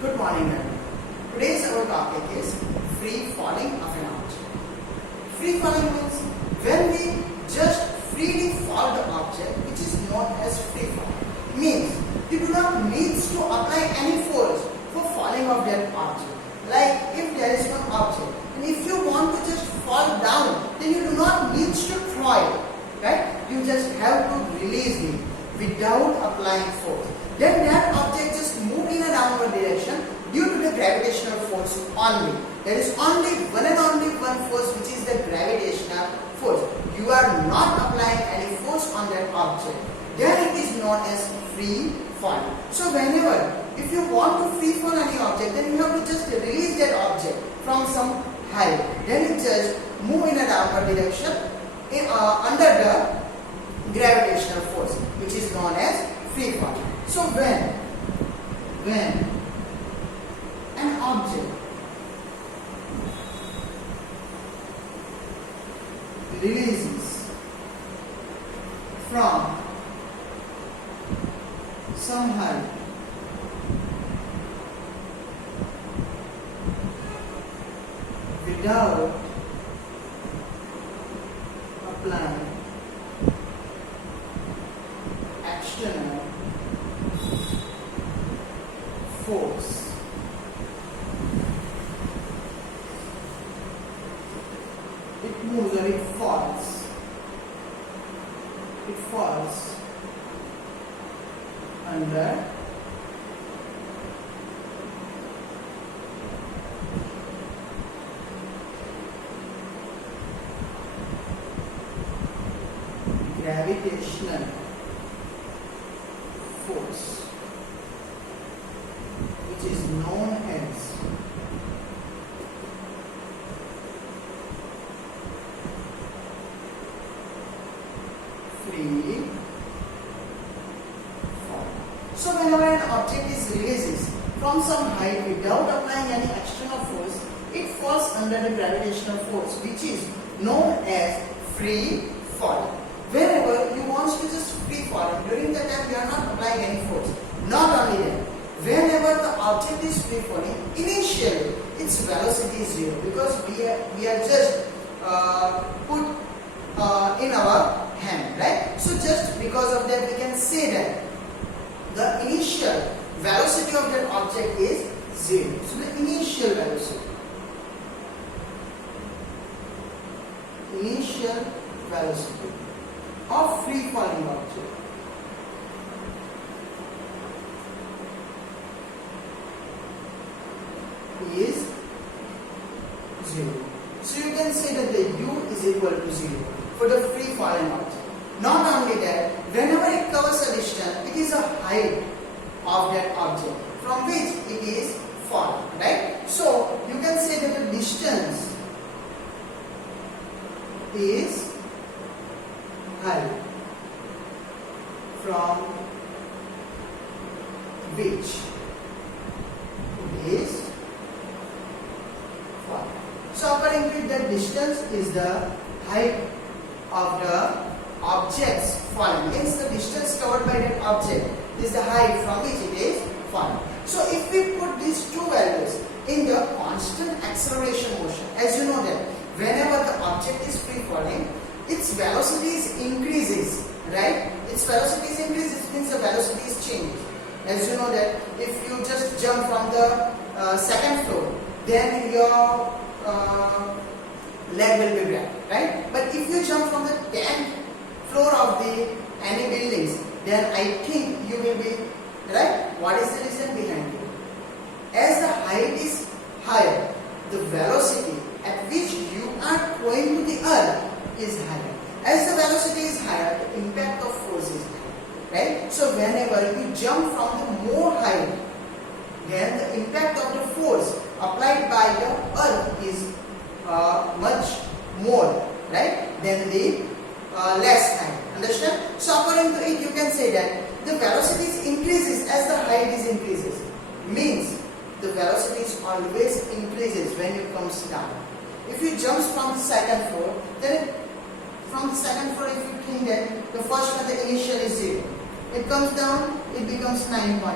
Good morning, everyone. Today's our topic is free falling of an object. Free falling means when we just freely fall the object, which is known as free fall. Means you do not need to apply any force for falling of that object. Like if there is one object and if you want to just fall down, then you do not need to throw it, right? You just have to release it without applying force. Then that object just move in a downward direction due to the gravitational force only. There is only one and only one force, which is the gravitational force. You are not applying any force on that object. Then it is known as free fall. So whenever, if you want to free fall any object, then you have to just release that object from some height. Then it just move in a downward direction under the gravitational force, which is known as free fall. So when an object releases from some height without applying external force, it moves or it falls. It falls under gravitational force, which is known as free fall. So whenever an object is releases from some height without applying any external force, it falls under the gravitational force, which is known as free fall. Whenever you want to just free fall, during that time you are not applying any force. Not only that, whenever the object is free falling, initially its velocity is zero, because we are just put in our hand, right? So just because of that, we can say that the initial velocity of that object is zero. So the initial velocity of free falling object is 0. So you can say that the u is equal to 0 for the free falling object. Not only that, whenever it covers a distance, it is a height of that object from which it is falling, right? So you can say that the distance is height from which it is falling. So according to it, the distance is the height of the objects falling. Means the distance covered by that object is the height from which it is falling. So if we put these two values in the constant acceleration motion, as you know that whenever the object is free falling, its velocity increases, right? Its velocity increases means the velocity is changing. As you know that if you just jump from the second floor, then your leg will be grabbed, right? But if you jump from the 10th floor of any buildings, then I think you will be, right? What is the reason behind it? As the height is higher, the velocity at which you are going to the earth is higher. As the velocity is higher, the impact of force is higher, right? So whenever you jump from the more height, then the impact of the force applied by the earth is much more, right, than the less height. Understand? So according to it, you can say that the velocity increases as the height is increases. Means the velocity always increases when it comes down. If you jump from the second floor, then from the second floor, if you think that the first one, the initial is 0, it comes down, it becomes 9.8.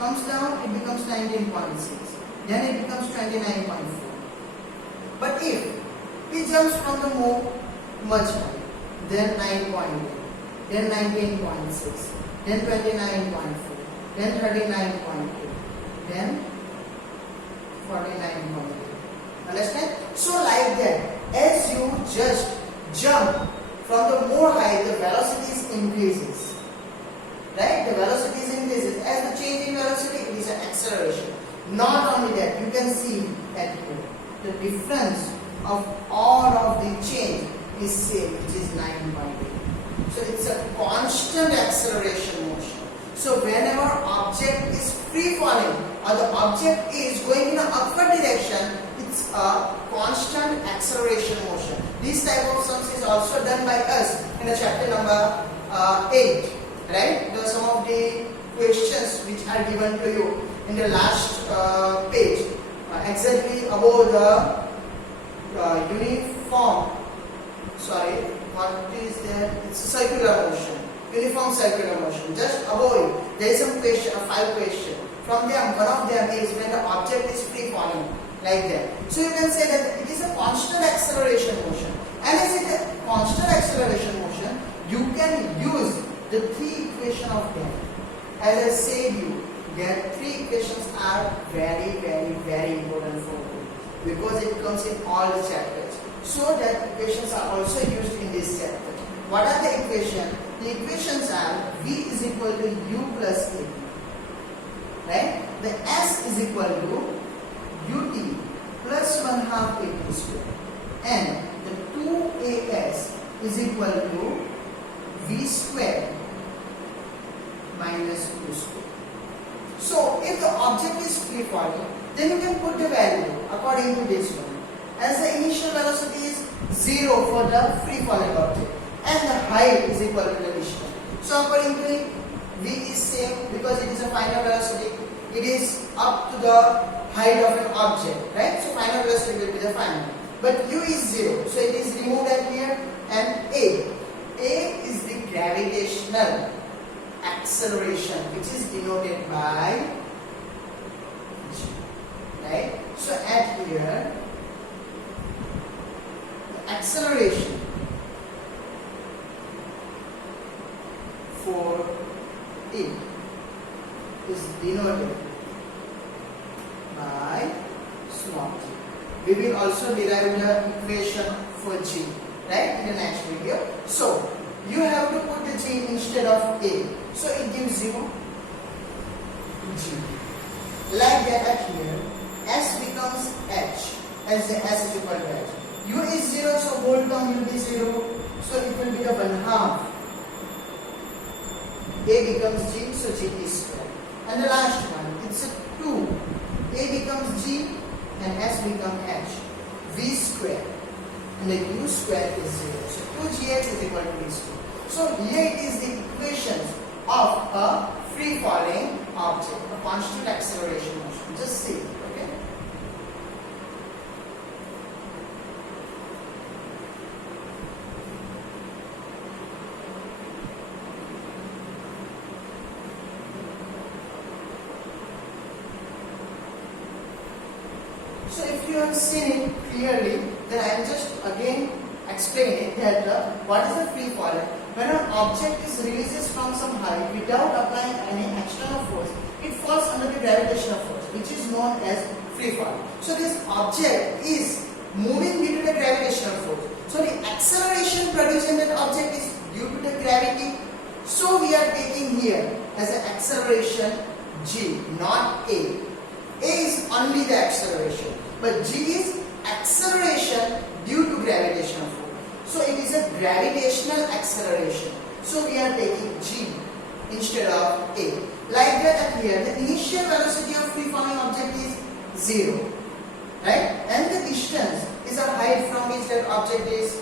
comes down, it becomes 19.6. Then it becomes 29.4. But if it jumps from the much higher, then 9.8, then 19.6, then 29.4, then 39.8, then 49.8. Understand? So like that, as you just jump from the more height, the velocity increases. Right? The velocity increases. As the change in velocity, it is an acceleration. Not only that, you can see at here, the difference of all of the change is same, which is 9.8. So it's a constant acceleration motion. So whenever object is free falling or the object is going in an upward direction, it's a constant acceleration motion. This type of sums is also done by us in the chapter number 8. Right? There are some of the questions which are given to you in the last page, exactly above the uniform. Sorry, what is there? It's a circular motion. Uniform circular motion. Just above it, there is some question, a 5 question. From them, one of them is when the object is free falling, like that. So you can say that it is a constant acceleration motion. And as it is a constant acceleration motion, you can use the 3 equations of them. As I said you, their 3 equations are very important for you because it comes in all the chapters. So that equations are also used in this chapter. What are the equations? The equations are V is equal to U plus A. Right? The S is equal to UT plus 1/2 AP square. And the 2AS is equal to V square minus U square. So if the object is free falling, then you can put the value according to this one. As the initial velocity is 0 for the free falling object and the height is equal to the distance. So according to it, V is same because it is a final velocity. It is up to the height of an object, right? So final velocity will be the final. But U is 0, so it is removed at here. And A is the gravitational acceleration, which is denoted by G, right? So at here, the acceleration for it is denoted by small g. We will also derive the equation for G, right, in the next video. So you have to put the G instead of A. So it gives you G. Like that at here, S becomes H, as the S is equal to H. U is 0, so whole term will be 0. So it will be the 1/2. A becomes G, so G is square. And the last one, it's a 2. A becomes G and S becomes H. V square. And the U square is 0. So 2GH is equal to V square. So here it is the equations of a free falling object, a constant acceleration motion. Just see, okay? So if you have seen it clearly, then I am just again explaining that what is a free fall. When an object is released from some height without applying any external force, it falls under the gravitational force, which is known as free fall. So this object is moving due to the gravitational force. So the acceleration produced in that object is due to the gravity. So we are taking here as an acceleration G, not A. A is only the acceleration, but G is acceleration due to gravitational force. So it is a gravitational acceleration. So we are taking G instead of A. Like that here, the initial velocity of free falling object is 0, right? And the distance is a height from which that object is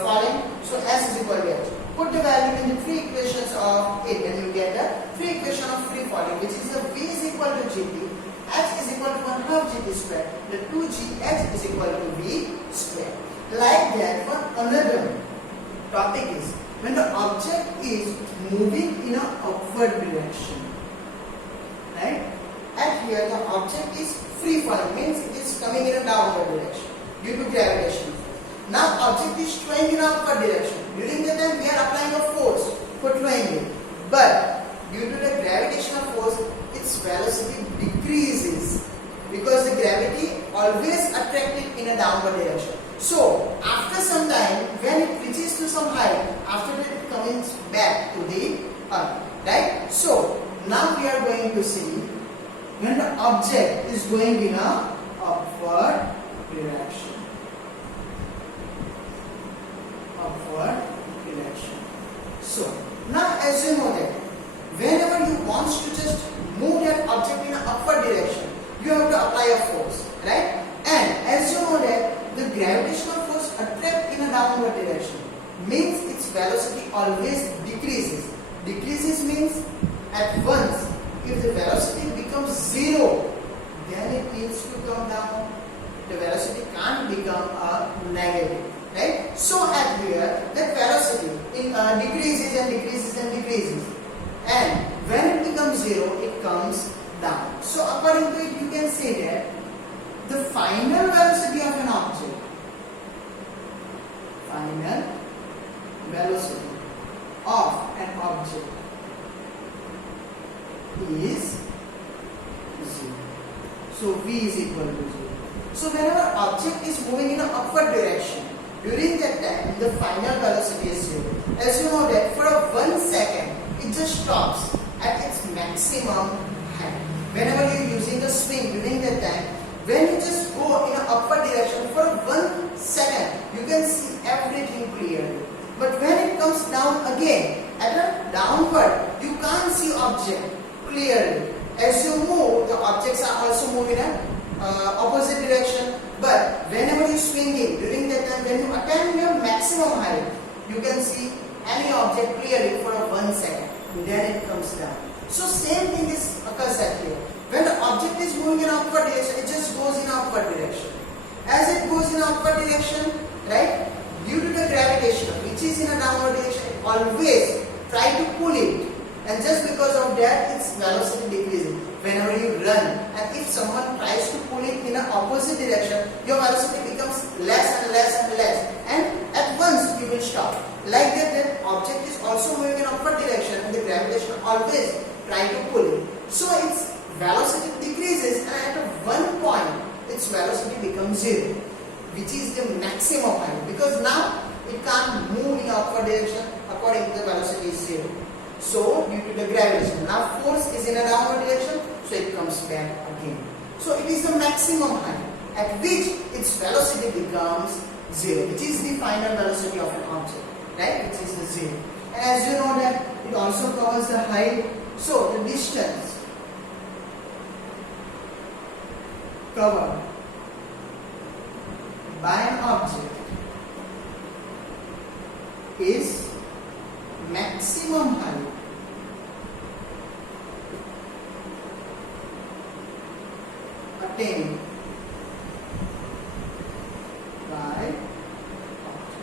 falling. So S is equal to H. Put the value in the 3 equations of it, and you get the 3 equation of free falling, which is the V is equal to GT. H is equal to 1/2 GT square. The 2GH is equal to V square. Like that, one another topic is when the object is moving in an upward direction, right? here the object is free falling, means it is coming in a downward direction due to gravitation. Now object is throwing in upward direction. During the time we are applying a force for throwing it, but due to the gravitational force its velocity decreases because the gravity always attracts it in a downward direction. So after some time, when it reaches to some height, after that it comes back to the earth, right? So now we are going to see when the object is going in a upward direction. Upward direction. So now as you know that whenever you want to just move that object in an upward direction, you have to apply a force, right? And as you know that the gravitational force attracts in a downward direction, means its velocity always decreases. Decreases means at once, if the velocity becomes zero, then it needs to come down. The velocity can't become a negative, right? So at here, that velocity decreases and decreases and decreases. And when it becomes zero, it comes down. So according to it, you can say that the final velocity of an object, final velocity of an object is 0. So V is equal to 0. So whenever object is moving in an upward direction, during that time the final velocity is 0. As you know that for 1 second it just stops at its maximum height. Whenever you are using the swing during that time, when you just go in an upward direction for 1 second, you can see everything clearly. But when it comes down again, at a downward, you can't see object clearly. As you move, the objects are also moving in opposite direction. But whenever you swing in, during that time, when you attain your maximum height, you can see any object clearly for 1 second. Then it comes down. So same thing occurs at here. When the object is moving in upward direction, it just goes in upward direction. As it goes in upward direction, right, due to the gravitation, which is in a downward direction, it always try to pull it. And just because of that, its velocity decreases. Whenever you run, and if someone tries to pull it in an opposite direction, your velocity becomes less and less and less. And at once you will stop. Like that object is also moving in upward direction, and the gravitation always try to pull it. So its velocity decreases, and at one point its velocity becomes 0, which is the maximum height, because now it can't move in upward direction according to the velocity is 0. So due to the gravitation, now force is in a downward direction, so it comes back again. So it is the maximum height at which its velocity becomes 0, which is the final velocity of an object, right? Which is the 0. And as you know that it also covers the height. So the distance covered by an object is maximum height attained by object.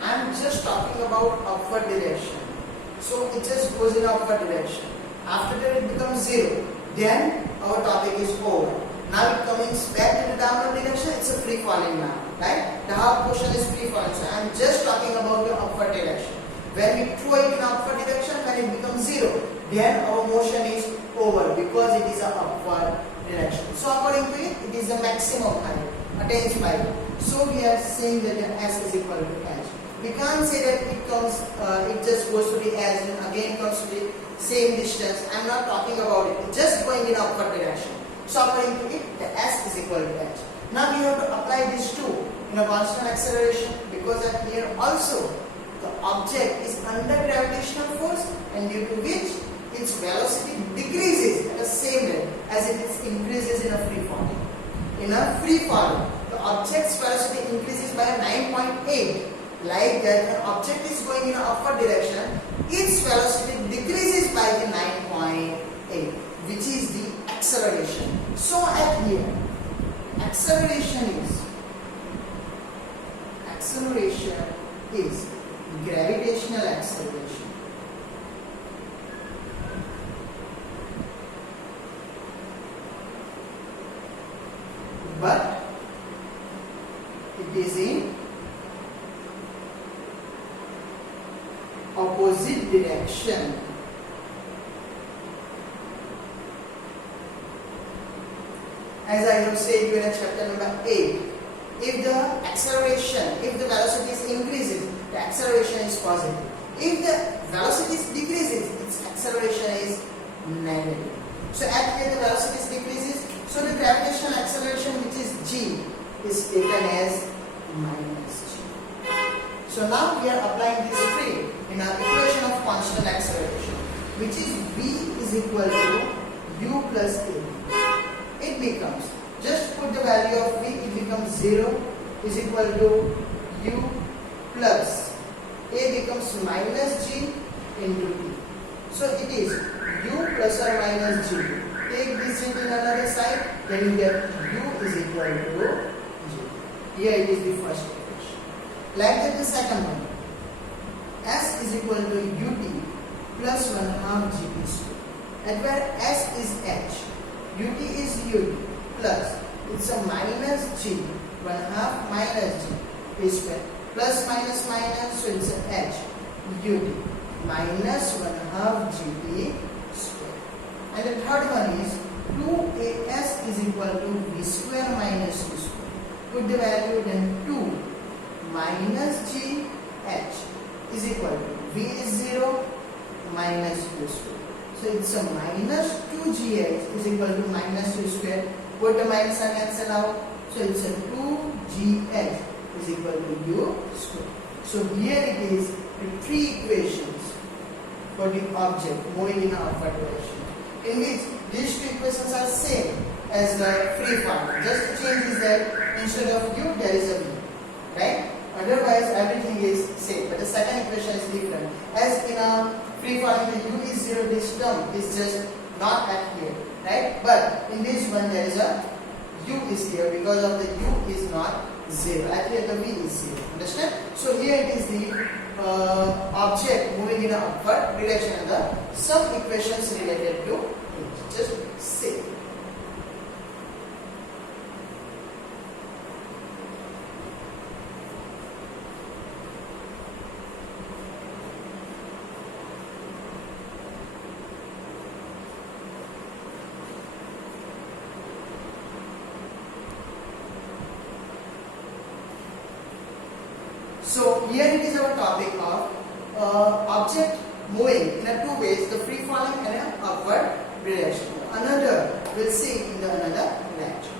I am just talking about upward direction. So it just goes in upward direction. After that it becomes 0. Then our topic is over. Now it comes back in the downward direction, it's a free falling now, right? The half portion is free falling. So I am just talking about the upward direction. When we throw it in upward direction, when it becomes 0, then our motion is over because it is an upward direction. So according to it, it is the maximum height attained by it. So we are saying that the S is equal to H. We can't say that it just goes to the S and again comes to the same distance. I am not talking about it. It's just going in upward direction. So according to it, the S is equal to H. Now we have to apply these two in a constant acceleration, because at here also the object is under gravitational force, and due to which its velocity decreases at the same rate as it increases in a free falling. In a free falling, the object's velocity increases by 9.8. Like that, an object is going in an upward direction, its velocity decreases by the 9.8, which is the acceleration. So at here, acceleration is gravitational acceleration. but it is in opposite direction. As I have said you in chapter number 8, if the acceleration, if the velocity increases, the acceleration is positive. If the velocity decreases, its acceleration is negative. So at here the velocity decreases, so the gravitational acceleration, which is g, is taken as minus g. So now we are applying this free in our equation of constant acceleration, which is v is equal to u plus a. It becomes, just put the value of v, it becomes 0 is equal to u plus a becomes minus g into t. So it is u plus or minus g. Take this into another side, then you get u is equal to g. Here it is the first equation. Like that the second one. S is equal to ut plus 1/2 gp square. At where s is h, ut is ut plus, it's a minus g, 1/2 minus g square, plus minus minus, so it's a h, ut minus 1/2 gp square. And the third one is 2as is equal to v square minus u square. Put the value, then 2 minus g h is equal to v is 0 minus u square. So it's a minus 2gh is equal to minus u square. Put the minus and cancel out. So it's a 2gh is equal to u square. So here it is the three equations for the object moving in an upward direction, in which these two equations are same as the free fall. Just the change is that instead of u there is a v, right? Otherwise everything is same, but the second equation is different. As in a free falling, the u is 0, this term is just not at here, right? But in this one there is a u is here because of the u is not 0. At here the v is 0. Understand? So here it is the object moving in an upward direction and the some equations related to it. Just say. So here it is our topic of object moving in a two ways, the free falling and an upward direction. Another we'll see in the another lecture.